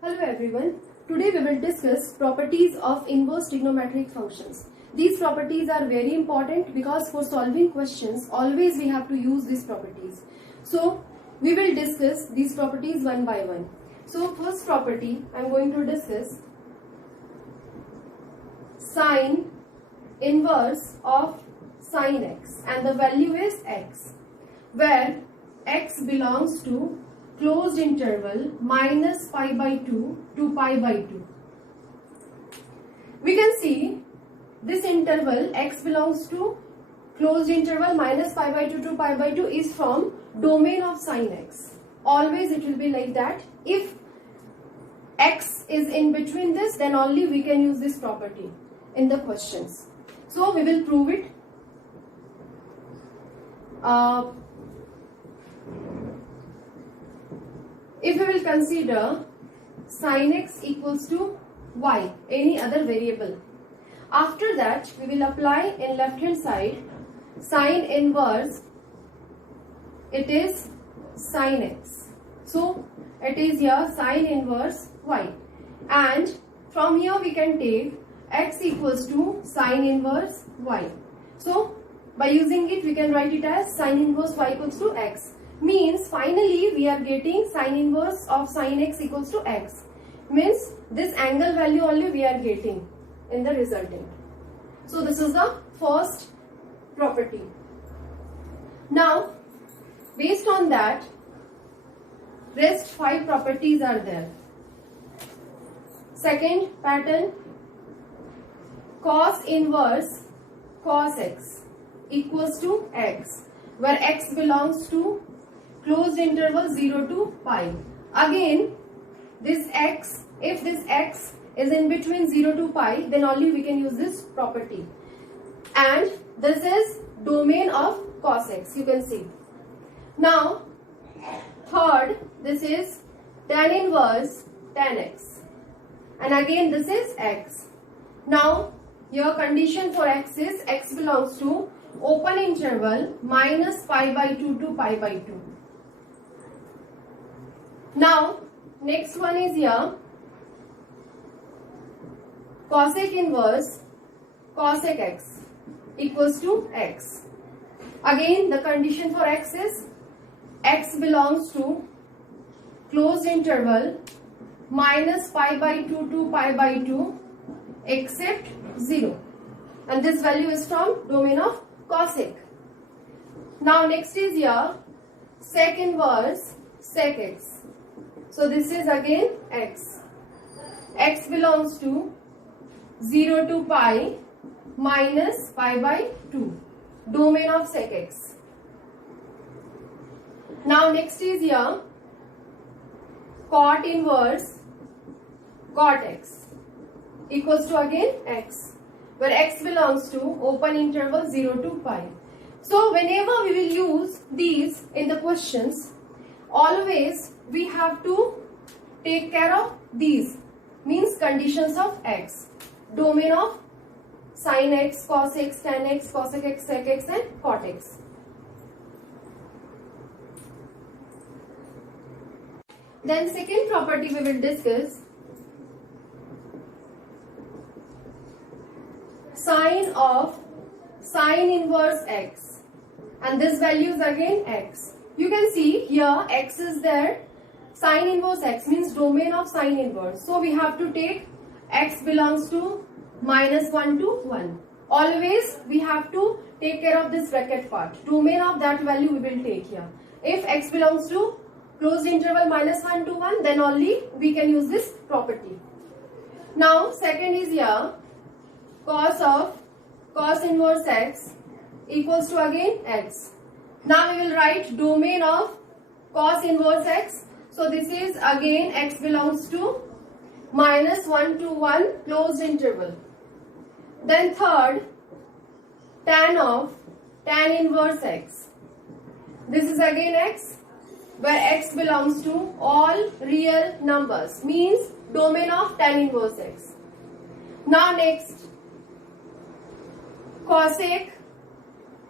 Hello everyone. Today we will discuss properties of inverse trigonometric functions. These properties are very important because for solving questions always we have to use these properties. So we will discuss these properties one by one. So first property I am going to discuss sine inverse of sine x, and the value is x, where x belongs to closed interval minus pi by 2 to pi by 2. We can see this interval x belongs to closed interval minus pi by 2 to pi by 2 is from domain of sine x. Always it will be like that. If x is in between this, then only we can use this property in the questions. So we will prove it. If we will consider sin x equals to y, any other variable, after that we will apply in left hand side sine inverse, it is sin x. So it is here sine inverse y, and from here we can take x equals to sine inverse y. So by using it we can write it as sine inverse y equals to x. Means finally we are getting sine inverse of sine x equals to x. Means this angle value only we are getting in the resultant. So this is the first property. Now based on that, rest 5 properties are there. Second pattern, cos inverse cos x equals to x, where x belongs to closed interval 0 to pi. Again this x, if this x is in between 0 to pi, then only we can use this property, and this is domain of cos x, you can see. Now third, this is tan inverse tan x, and again this is x. Now your condition for x is x belongs to open interval minus pi by 2 to pi by 2. Now next one is here cosec inverse cosec x equals to x. Again the condition for x is x belongs to closed interval minus pi by 2 to pi by 2 except 0, and this value is from domain of cosec. Now next is here sec inverse sec x. So this is again x. X belongs to 0 to pi minus pi by 2, domain of sec x. Now next is here cot inverse cot x equals to again x, where x belongs to open interval 0 to pi. So whenever we will use these in the questions, always we have to take care of these, means conditions of x, domain of sin x, cos x, tan x, cosec x, sec x and cot x. Then second property we will discuss, sine of sine inverse x, and this value is again x. You can see here x is there, sine inverse x means domain of sine inverse. So we have to take x belongs to minus 1 to 1. Always we have to take care of this bracket part. Domain of that value we will take here. If x belongs to closed interval minus 1 to 1, then only we can use this property. Now second is here cos of cos inverse x equals to again x. Now we will write domain of cos inverse x. So this is again x belongs to minus 1 to 1 closed interval. Then third, tan of tan inverse x. This is again x, where x belongs to all real numbers, means domain of tan inverse x. Now next, cosec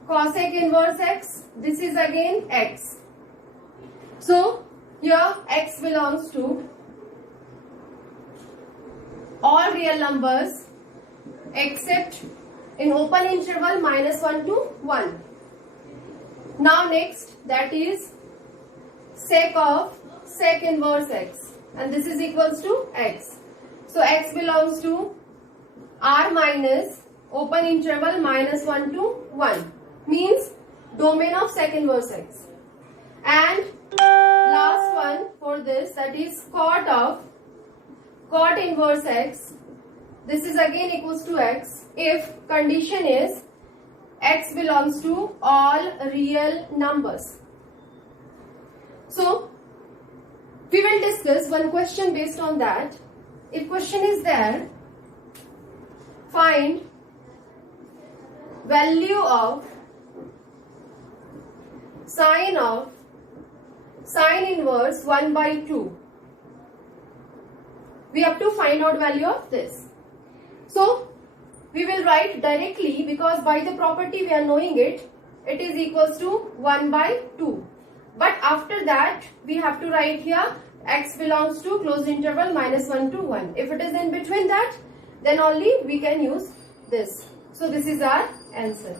inverse x, this is again x. So here x belongs to real numbers except in open interval -1 to 1. Now next, that is sec of sec inverse x, and this is equals to x. So x belongs to R minus open interval -1 to 1, means domain of sec inverse x. And last one for this, that is cot of cot inverse x. This is again equals to x if condition is x belongs to all real numbers. So we will discuss one question based on that. If question is there, find value of sine inverse 1 by 2. We have to find out value of this. So we will write directly, because by the property we are knowing it is equals to 1 by 2. But after that we have to write here x belongs to closed interval -1 to 1. If it is in between that, then only we can use this. So this is our answer.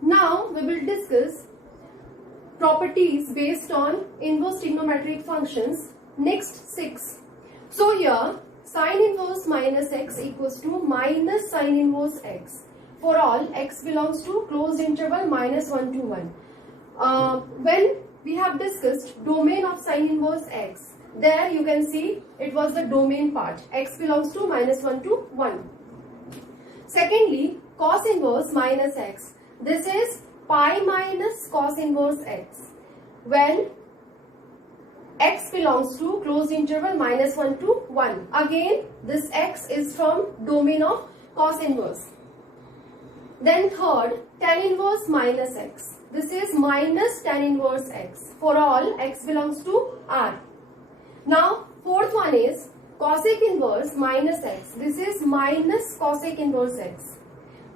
Now we will discuss properties based on inverse trigonometric functions, next 6. So here sine inverse minus x equals to minus sine inverse x for all x belongs to closed interval -1 to 1. When we have discussed domain of sine inverse x, there you can see it was the domain part, x belongs to -1 to 1. Secondly, cos inverse minus x, this is pi minus cos inverse x when x belongs to closed interval -1 to 1. Again this x is from domain of cos inverse. Then third, tan inverse minus x, this is minus tan inverse x for all x belongs to R. Now fourth one is cosec inverse minus x, this is minus cosec inverse x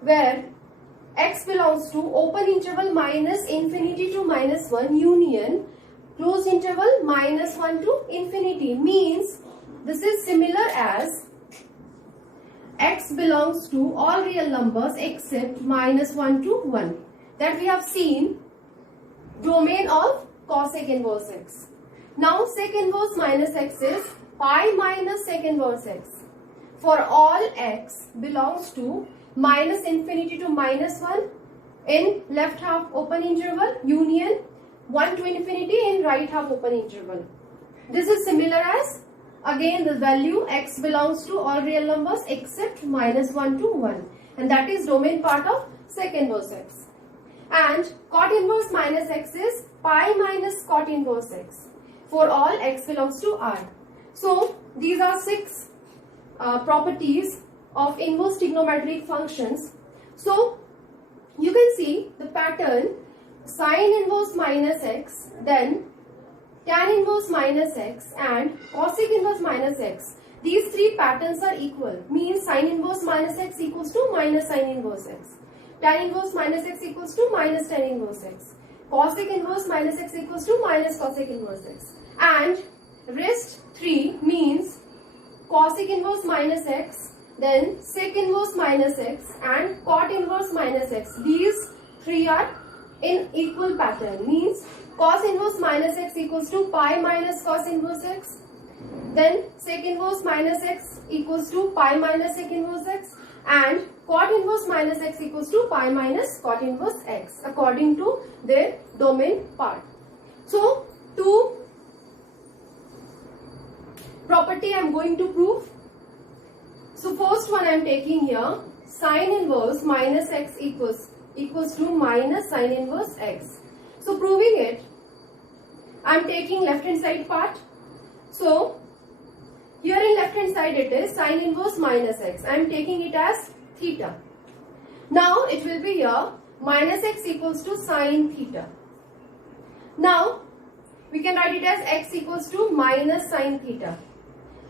where x belongs to open interval -infinity to -1 union closed interval -1 to infinity, means this is similar as x belongs to all real numbers except -1 to 1, that we have seen domain of cosec inverse x. Now sec inverse minus x is pi minus sec inverse x for all x belongs to -infinity to -1 in left half open interval union 1 to infinity in right half open interval. This is similar as again the value x belongs to all real numbers except -1 to 1, and that is domain part of sec inverse x. And cot inverse minus x is pi minus cot inverse x for all x belongs to R. So these are 6 properties of inverse trigonometric functions. So you can see the pattern sine inverse minus x, then tan inverse minus x and cosec inverse minus x. These 3 patterns are equal, means sine inverse minus x equals to minus sine inverse x, tan inverse minus x equals to minus tan inverse x, cosec inverse minus x equals to minus cosec inverse x, and rest 3 means cosec inverse minus x, then sec inverse minus x and cot inverse minus x. These 3 are in equal pattern, means cos inverse minus x equals to pi minus cos inverse x, then sec inverse minus x equals to pi minus sec inverse x, and cot inverse minus x equals to pi minus cot inverse x according to their domain part. So 2 property I am going to prove. So first one I am taking here, sine inverse minus x equals to minus sine inverse x. So proving it, I am taking left hand side part. So here in left hand side it is sine inverse minus x. I am taking it as theta. Now it will be here minus x equals to sine theta. Now we can write it as x equals to minus sine theta.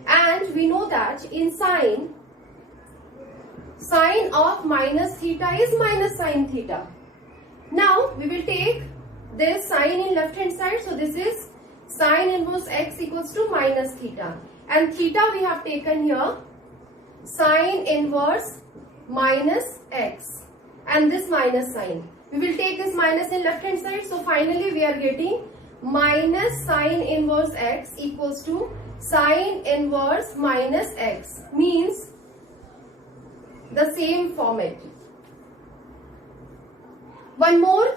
And we know that in sine of minus theta is minus sine theta. Now we will take this sine in left hand side, so this is sine inverse x equals to minus theta. And theta we have taken here sine inverse minus x. And this minus sign. We will take this minus in left hand side. So finally we are getting minus sine inverse x equals to sine inverse minus x. Means the same format. One more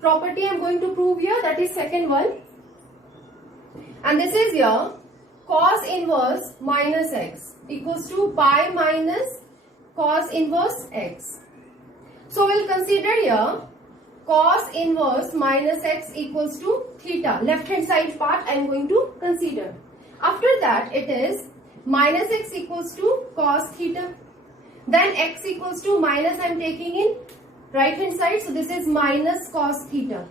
property I am going to prove here, that is second one. And this is here cos inverse minus x equals to pi minus cos inverse x. So we'll consider here cos inverse minus x equals to theta. Left hand side part I am going to consider. After that it is minus x equals to cos theta. Then x equals to minus I am taking in right hand side. So this is minus cos theta.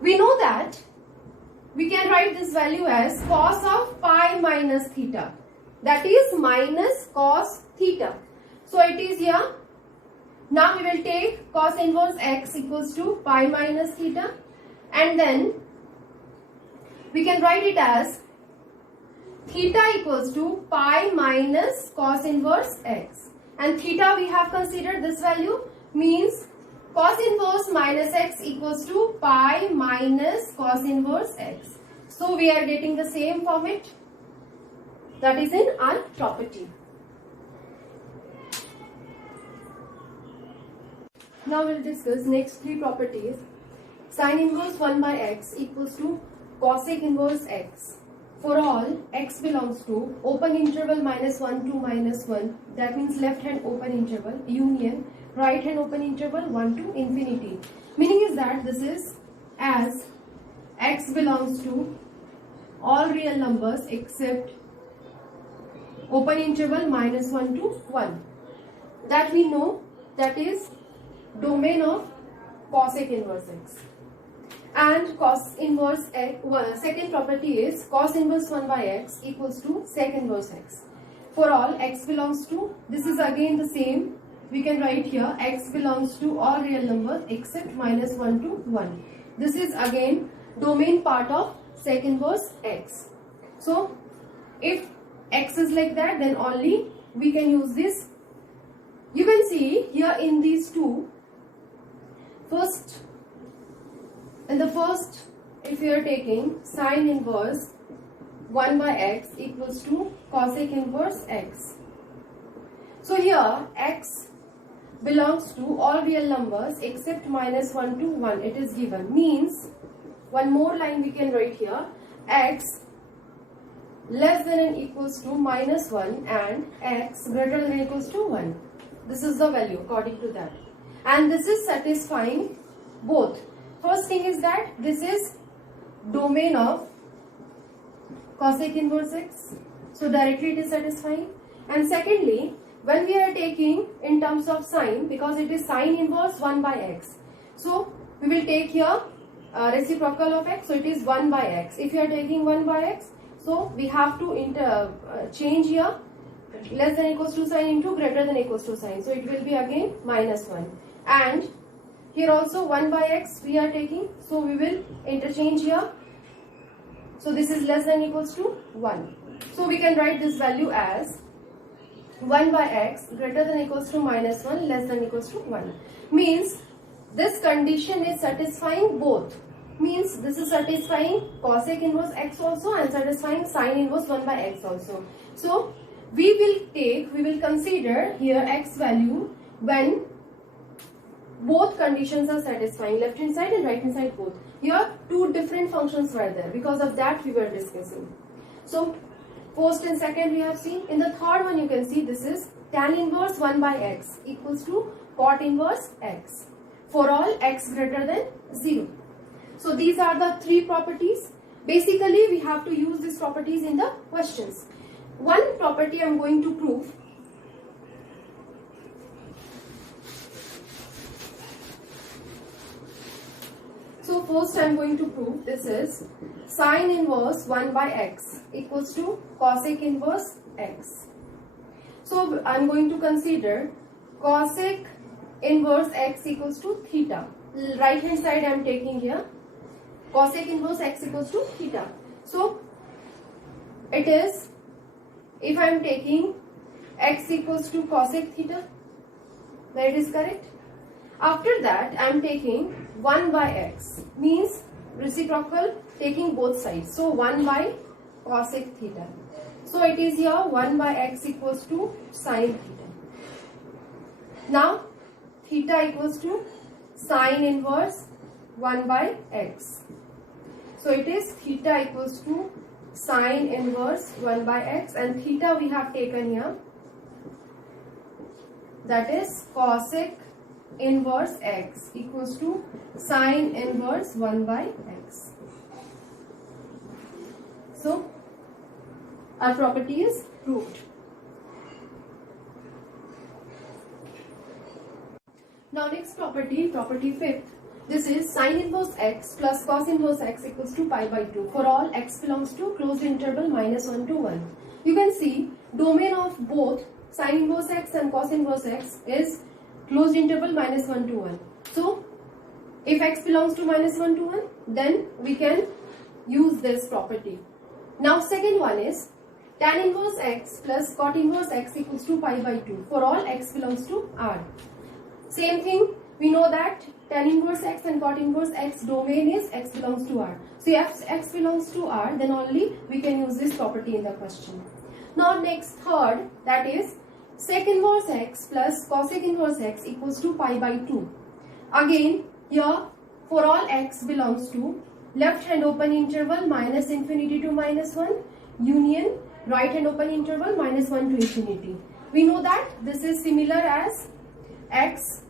We know that we can write this value as cos of pi minus theta. That is minus cos theta. So it is here. Now we will take cos inverse x equals to pi minus theta. And then we can write it as theta equals to pi minus cos inverse x. And theta we have considered this value, means cos inverse minus x equals to pi minus cos inverse x. So we are getting the same format that is in our property. Now we will discuss next three properties. Sin inverse 1 by x equals to cosec inverse x. For all x belongs to open interval minus 1 to minus 1, that means left hand open interval, union right hand open interval 1 to infinity. Meaning is that this is as x belongs to all real numbers except open interval minus 1 to 1. That we know, that is domain of cosec inverse x. And cos inverse x, second property is cos inverse 1 by x equals to sec inverse x. For all x belongs to, this is again the same, we can write here x belongs to all real numbers except minus 1 to 1. This is again domain part of sec inverse x. So if x is like that, then only we can use this. You can see here in these two, in the first, if you are taking sine inverse 1 by x equals to cosec inverse x. So here x belongs to all real numbers except minus 1 to 1. It is given. Means one more line we can write here, x less than and equals to minus 1 and x greater than or equals to 1. This is the value according to that. And this is satisfying both. First thing is that this is domain of cosec inverse x. So directly it is satisfying. And secondly, when we are taking in terms of sine, because it is sine inverse 1 by x. So we will take here reciprocal of x. So it is 1 by x. If you are taking 1 by x, so we have to change here less than or equals to sine into greater than or equals to sine. So it will be again minus 1. And here also 1 by x we are taking, so we will interchange here. So this is less than or equals to 1. So we can write this value as 1 by x greater than or equals to minus 1 less than or equals to 1. Means this condition is satisfying both. Means this is satisfying cosec inverse x also and satisfying sine inverse 1 by x also. So we will consider here x value when both conditions are satisfying, left hand side and right hand side both. Here two different functions were there, because of that we were discussing. So first and second we have seen. In the third one you can see this is tan inverse 1 by x equals to cot inverse x for all x greater than 0. So these are the three properties. Basically we have to use these properties in the questions. One property I am going to prove. So first I am going to prove this is sine inverse 1 by x equals to cosec inverse x. So I am going to consider cosec inverse x equals to theta. Right hand side I am taking here cosec inverse x equals to theta. So it is, if I am taking x equals to cosec theta, that is correct. After that I am taking 1 by x, means reciprocal, taking both sides. So 1 by cosec theta. So it is here 1 by x equals to sine theta. Now theta equals to sine inverse 1 by x. So it is theta equals to sine inverse 1 by x, and theta we have taken here, that is cosec inverse x equals to sine inverse 1 by x. So our property is proved. Now next property, property fifth. This is sine inverse x plus cos inverse x equals to pi by 2 for all x belongs to closed interval -1 to 1. You can see domain of both sine inverse x and cos inverse x is closed interval -1 to 1. So if x belongs to -1 to 1, then we can use this property. Now second one is tan inverse x plus cot inverse x equals to pi by 2 for all x belongs to R. Same thing, we know that tan inverse x and cot inverse x domain is x belongs to R. So if x belongs to R, then only we can use this property in the question. Now next third, that is sec inverse x plus cosec inverse x equals to pi by 2. Again here for all x belongs to left hand open interval -infinity to -1 union right hand open interval -1 to infinity. We know that this is similar as x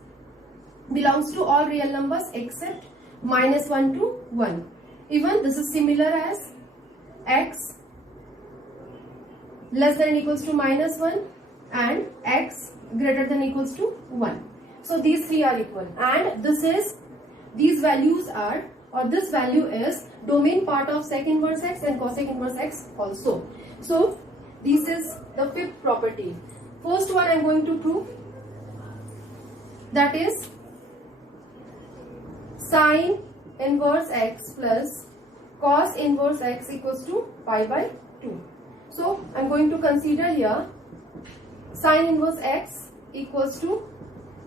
belongs to all real numbers except -1 to 1. Even this is similar as x less than or equals to -1 and x greater than or equals to 1. So these three are equal, and these values are, or this value is domain part of sec inverse x and cosec inverse x also. So this is the fifth property. First one I am going to prove, that is sine inverse x plus cos inverse x equals to pi by 2. So I am going to consider here sine inverse x equals to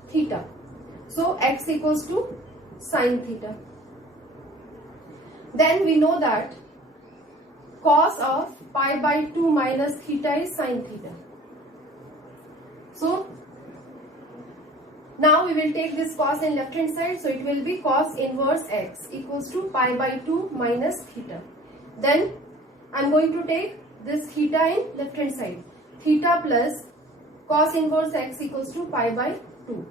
theta. So x equals to sine theta. Then we know that cos of pi by 2 minus theta is sine theta. So now we will take this cos in left hand side, so it will be cos inverse x equals to pi by 2 minus theta. Then I am going to take this theta in left hand side, theta plus cos inverse x equals to pi by 2,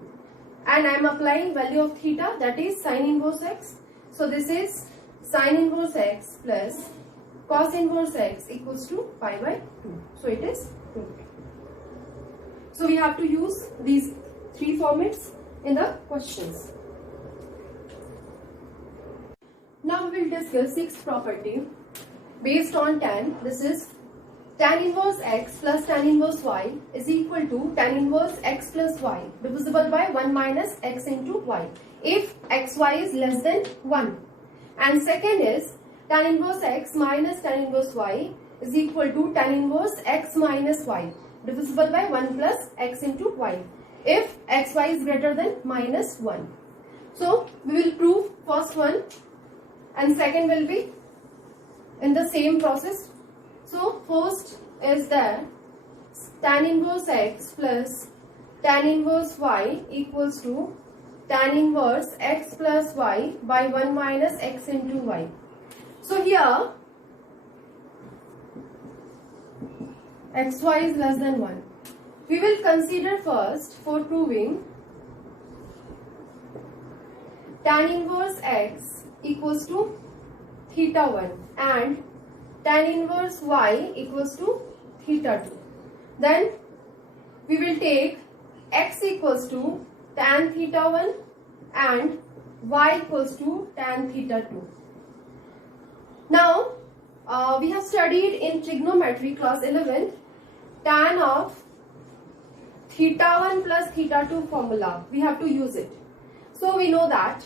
and I am applying value of theta, that is sine inverse x. So this is sine inverse x plus cos inverse x equals to pi by 2. So it is 2. So we have to use these three formats in the questions. Now we will discuss sixth property based on tan. This is tan inverse x plus tan inverse y is equal to tan inverse x plus y divisible by 1 minus x into y if xy is less than 1. And second is tan inverse x minus tan inverse y is equal to tan inverse x minus y divisible by 1 plus x into y if xy is greater than -1. So we will prove first one and second will be in the same process. So first is that tan inverse x plus tan inverse y equals to tan inverse x plus y by 1 minus x into y. So here xy is less than 1. We will consider first for proving tan inverse x equals to theta 1 and tan inverse y equals to theta 2. Then we will take x equals to tan theta 1 and y equals to tan theta 2. Now we have studied in trigonometry class 11 tan of theta 1 plus theta 2 formula. We have to use it. So we know that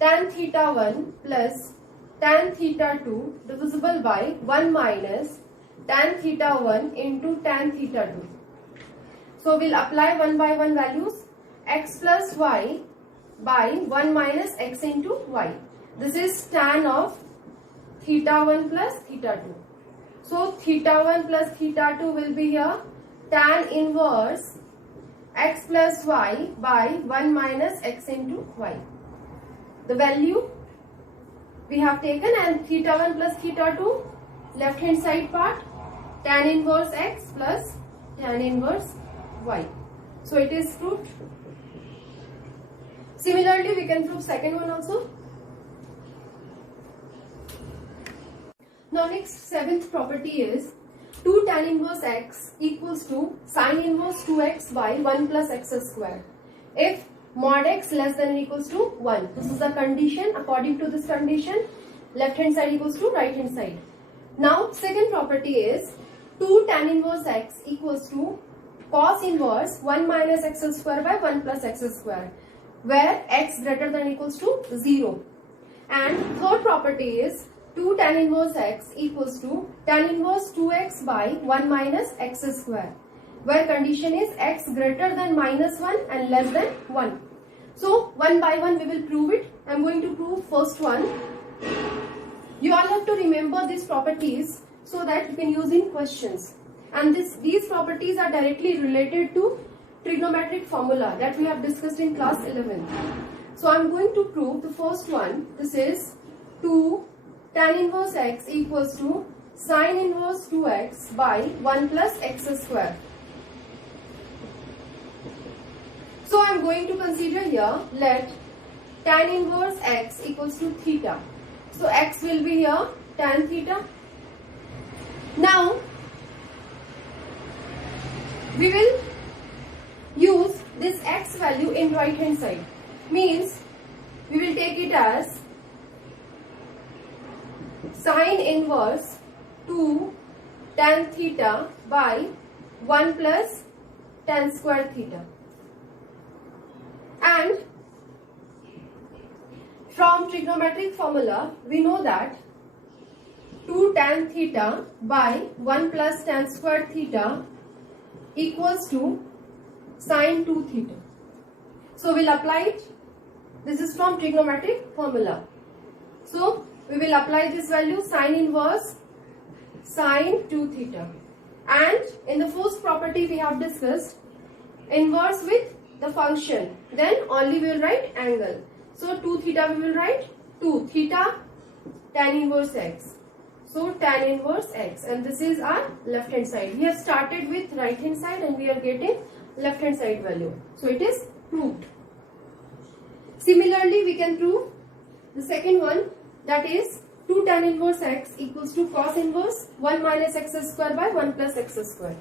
tan theta 1 plus tan theta 2 divisible by 1 minus tan theta 1 into tan theta 2. So we'll apply one by one values. X plus y by 1 minus x into y. This is tan of theta 1 plus theta 2. So theta 1 plus theta 2 will be here tan inverse x plus y by 1 minus x into y. The value we have taken, and theta 1 plus theta 2, left hand side part, tan inverse x plus tan inverse y. So it is proved. Similarly, we can prove second one also. Now next, seventh property is 2 tan inverse x equals to sine inverse 2x by 1 plus x square if mod x less than or equals to 1. This is the condition. According to this condition, left hand side equals to right hand side. Now second property is 2 tan inverse x equals to cos inverse 1 minus x square by 1 plus x square, where x greater than or equals to 0. And third property is 2 tan inverse x equals to tan inverse 2x by 1 minus x square, where condition is x greater than minus 1 and less than 1. So one by one we will prove it. I am going to prove first one. You all have to remember these properties so that you can use in questions. And these properties are directly related to trigonometric formula that we have discussed in class 11. So I am going to prove the first one. This is 2 tan inverse x equals to sine inverse 2x by 1 plus x square. So I am going to consider here, let tan inverse x equals to theta. So x will be here tan theta. Now we will use this x value in right hand side. Means we will take it as sine inverse 2 tan theta by 1 plus tan square theta. And from trigonometric formula, we know that 2 tan theta by 1 plus tan square theta equals to sine 2 theta. So we'll apply it. This is from trigonometric formula. So we will apply this value, sine inverse sine 2 theta. And in the first property we have discussed, inverse with the function, then only we will write angle. So 2 theta we will write 2 theta tan inverse x. So tan inverse x, and this is our left hand side. We have started with right hand side and we are getting left hand side value. So it is proved. Similarly, we can prove the second one, that is 2 tan inverse x equals to cos inverse 1 minus x square by 1 plus x square.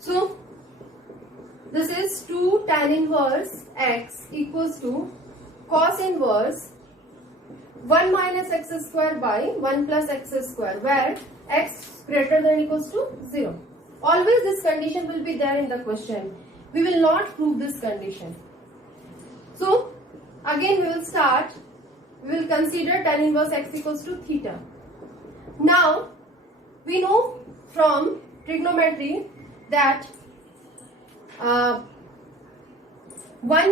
So this is 2 tan inverse x equals to cos inverse 1 minus x square by 1 plus x square, where x greater than or equals to 0. Always this condition will be there in the question. We will not prove this condition. So again we will start. We will consider tan inverse x equals to theta. Now we know from trigonometry that 1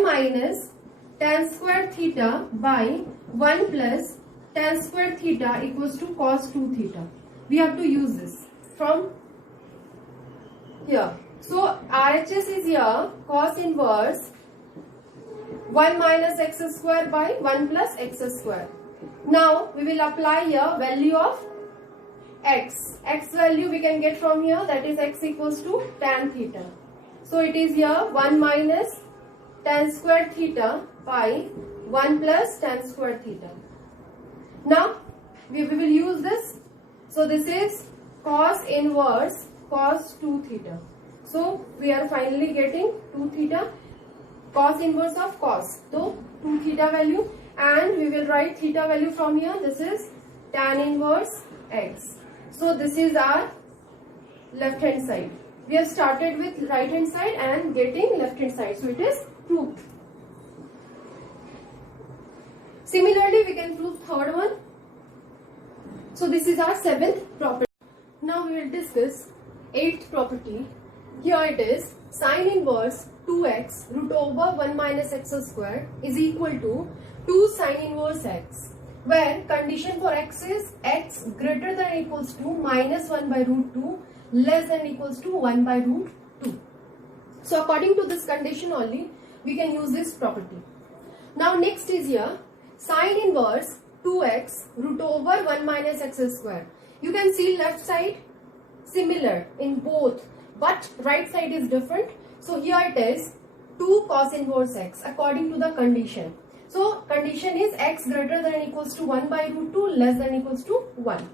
minus tan square theta by 1 plus tan square theta equals to cos 2 theta. We have to use this from here. So RHS is here cos inverse 1 minus x square by 1 plus x square. Now we will apply here value of x. X value we can get from here, that is x equals to tan theta. So it is here 1 minus tan square theta by 1 plus tan square theta. Now we will use this. So this is cos inverse cos 2 theta. So we are finally getting 2 theta, cos inverse of cos. So 2 theta value, and we will write theta value from here. This is tan inverse x. So this is our left hand side. We have started with right hand side and getting left hand side. So it is proved. Similarly, we can prove third one. So this is our 7th property. Now we will discuss 8th property. Here it is, sine inverse 2x root over 1 minus x square is equal to 2 sine inverse x, where condition for x is x greater than or equals to minus 1 by root 2 less than or equals to 1 by root 2. So according to this condition only, we can use this property. Now next is here, sine inverse 2x root over 1 minus x square. You can see left side similar in both, but right side is different. So here it is 2 cos inverse x according to the condition. So condition is x greater than or equals to 1 by root 2 less than or equals to 1.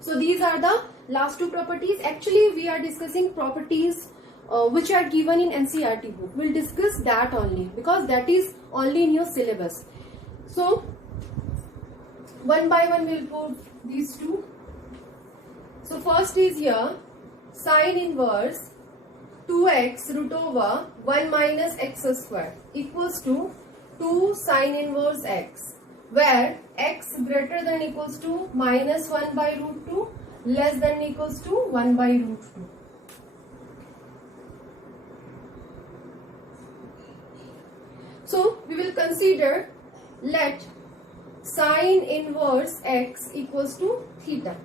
So these are the last two properties. Actually we are discussing properties which are given in NCERT book. We'll discuss that only because that is only in your syllabus. So one by one we'll prove these two. So first is here sine inverse 2x root over 1 minus x square equals to 2 sine inverse x, where x greater than or equals to minus 1 by root 2 less than or equals to 1 by root 2. So we will consider, let sine inverse x equals to theta.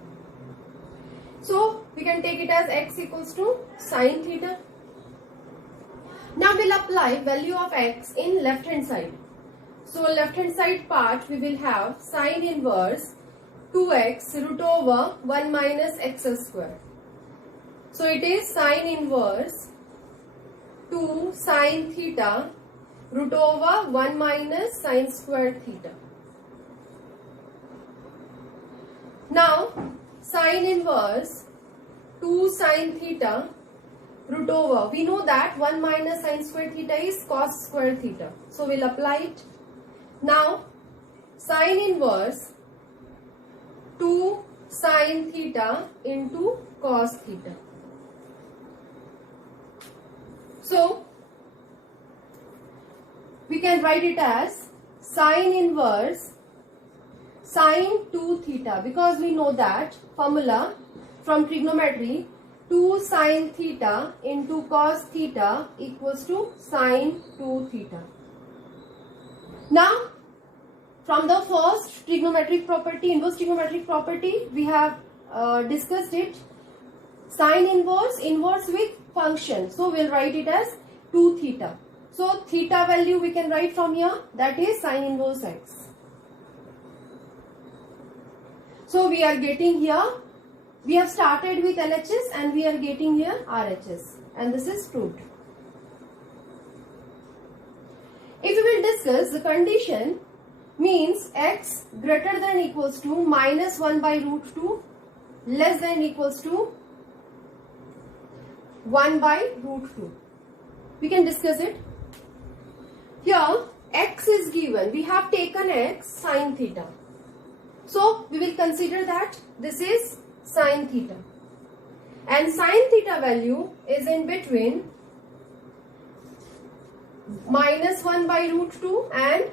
So we can take it as x equals to sine theta. Now we'll apply value of x in left hand side. So left hand side part we will have sine inverse 2x root over 1 minus x square. So it is sine inverse 2 sine theta root over 1 minus sine square theta. Now sine inverse 2 sine theta root over, we know that 1 minus sine square theta is cos square theta. So we'll apply it. Now sine inverse 2 sine theta into cos theta. So we can write it as sine inverse sine 2 theta, because we know that formula from trigonometry 2 sine theta into cos theta equals to sine 2 theta. Now from the first trigonometric property, inverse trigonometric property, we have discussed it. Sine inverse, inverse with function. So we'll write it as 2 theta. So theta value we can write from here, that is sine inverse x. So we are getting here, we have started with LHS and we are getting here RHS, and this is proved. If we will discuss the condition, means x greater than equals to minus 1 by root 2 less than equals to 1 by root 2. We can discuss it. Here x is given, we have taken x sine theta. So we will consider that this is sine theta, and sine theta value is in between minus 1 by root 2 and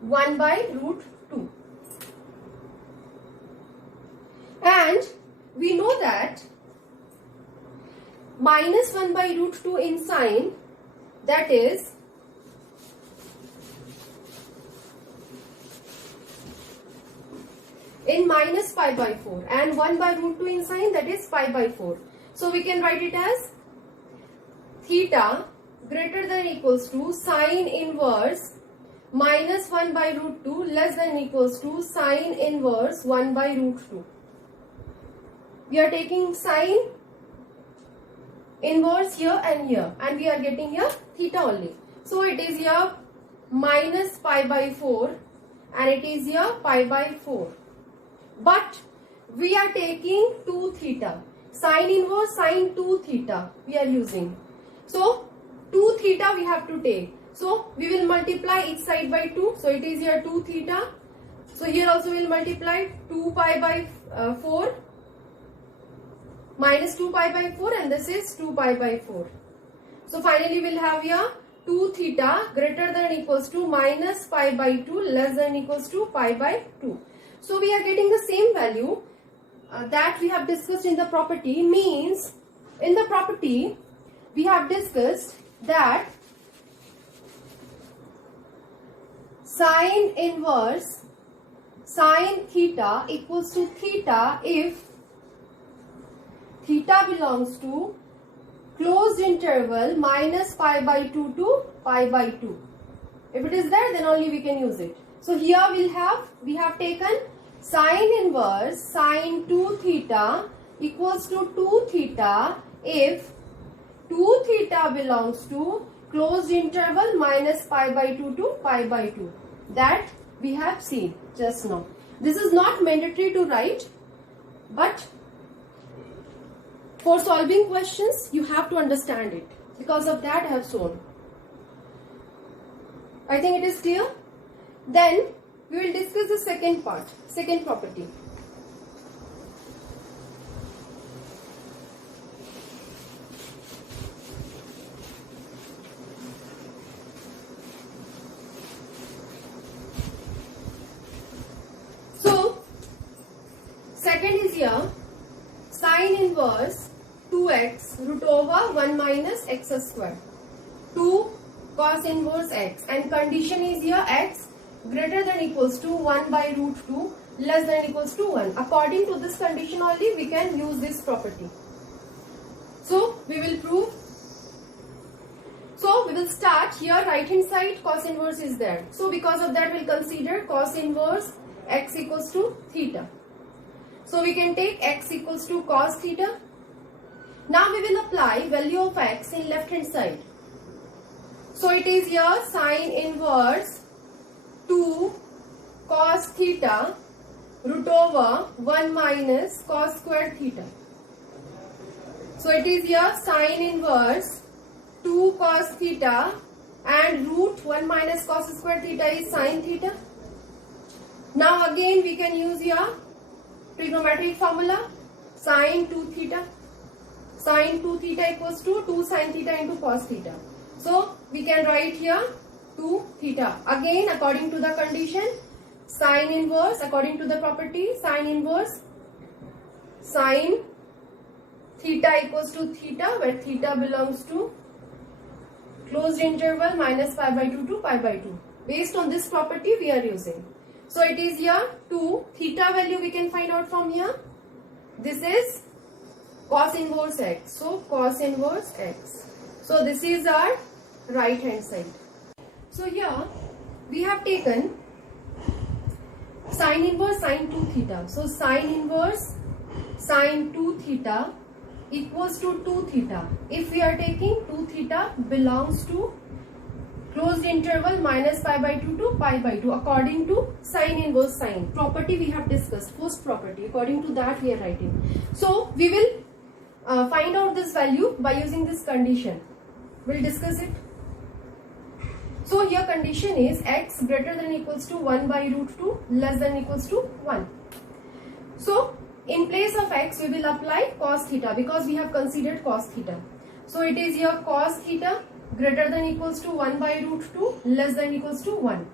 1 by root 2. And we know that minus 1 by root 2 in sine, that is in minus pi by 4, and 1 by root 2 in sine, that is pi by 4. So we can write it as theta greater than equals to sine inverse minus 1 by root 2 less than equals to sine inverse 1 by root 2. We are taking sine inverse here and we are getting here theta only. So it is here minus pi by 4 and it is here pi by 4. But we are taking 2 theta. Sine inverse sine 2 theta we are using. So 2 theta we have to take. So we will multiply each side by 2. So it is here 2 theta. So here also we will multiply 2 pi by 4. minus 2 pi by 4, and this is 2 pi by 4. So finally we'll have here 2 theta greater than equals to minus pi by 2 less than equals to pi by 2. So we are getting the same value that we have discussed in the property. Means in the property we have discussed that sine inverse sine theta equals to theta if theta belongs to closed interval minus pi by 2 to pi by 2. If it is there, then only we can use it. So here we have taken sine inverse sine 2 theta equals to 2 theta if 2 theta belongs to closed interval minus pi by 2 to pi by 2. That we have seen just now. This is not mandatory to write, but for solving questions you have to understand it. Because of that I have shown. I think it is clear. Then we will discuss the second part, second property. So second is here sine inverse 2x root over 1 minus x square 2 cos inverse x, and condition is here x greater than equals to 1 by root 2 less than equals to 1. According to this condition only we can use this property. So we will prove. So we will start here. Right hand side cos inverse is there. So because of that we'll consider cos inverse x equals to theta. So we can take x equals to cos theta. Now we will apply value of x in left hand side. So it is here sine inverse 2 cos theta root over 1 minus cos square theta. So it is here sine inverse 2 cos theta and root 1 minus cos square theta is sine theta. Now again we can use here trigonometric formula sine 2 theta. Sine 2 theta equals to 2 sine theta into cos theta. So we can write here 2 theta. Again according to the condition sine inverse, according to the property sine inverse sine theta equals to theta, where theta belongs to closed interval minus pi by 2 to pi by 2. Based on this property we are using. So it is here 2 theta value we can find out from here. This is cos inverse x. So cos inverse x. So this is our right hand side. So here we have taken sine inverse sine 2 theta. So sine inverse sine 2 theta equals to 2 theta. If we are taking 2 theta belongs to closed interval minus pi by 2 to pi by 2 according to sine inverse sine. Property we have discussed, first property. According to that we are writing. So we will find out this value by using this condition. We'll discuss it. So here condition is x greater than equals to 1 by root 2 less than equals to 1. So in place of x we will apply cos theta because we have considered cos theta. So it is here cos theta greater than equals to 1 by root 2 less than equals to 1.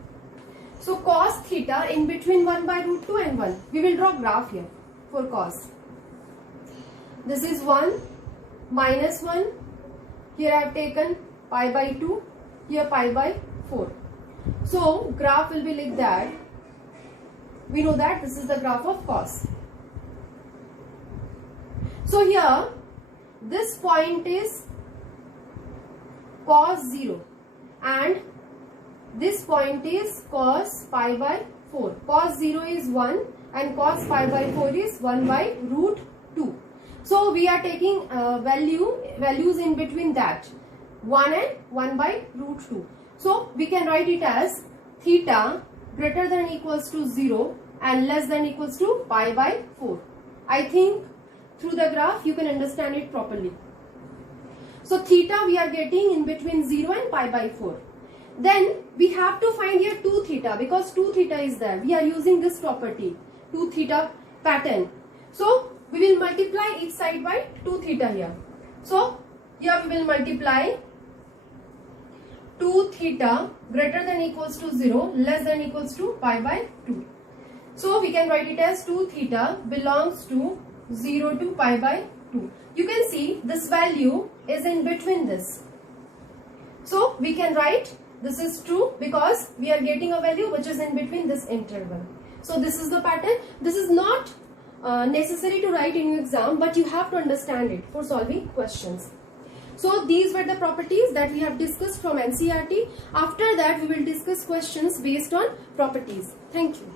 So cos theta in between 1 by root 2 and 1. We will draw graph here for cos. This is 1 minus 1. Here I have taken pi by 2. Here pi by 4. So graph will be like that. We know that this is the graph of cos. So here this point is cos 0 and this point is cos pi by 4. Cos 0 is 1 and cos pi by 4 is 1 by root 2. So we are taking values in between that 1 and 1 by root 2. So we can write it as theta greater than equals to 0 and less than equals to pi by 4. I think through the graph you can understand it properly. So theta we are getting in between 0 and pi by 4. Then we have to find here 2 theta because 2 theta is there. We are using this property 2 theta pattern. So we will multiply each side by 2 theta here. So here we will multiply 2 theta greater than equals to 0 less than equals to pi by 2. So we can write it as 2 theta belongs to 0 to pi by 2. You can see this value is in between this. So we can write this is true because we are getting a value which is in between this interval. So this is the pattern. This is not necessary to write in your exam, but you have to understand it for solving questions. So these were the properties that we have discussed from NCERT. After that we will discuss questions based on properties. Thank you.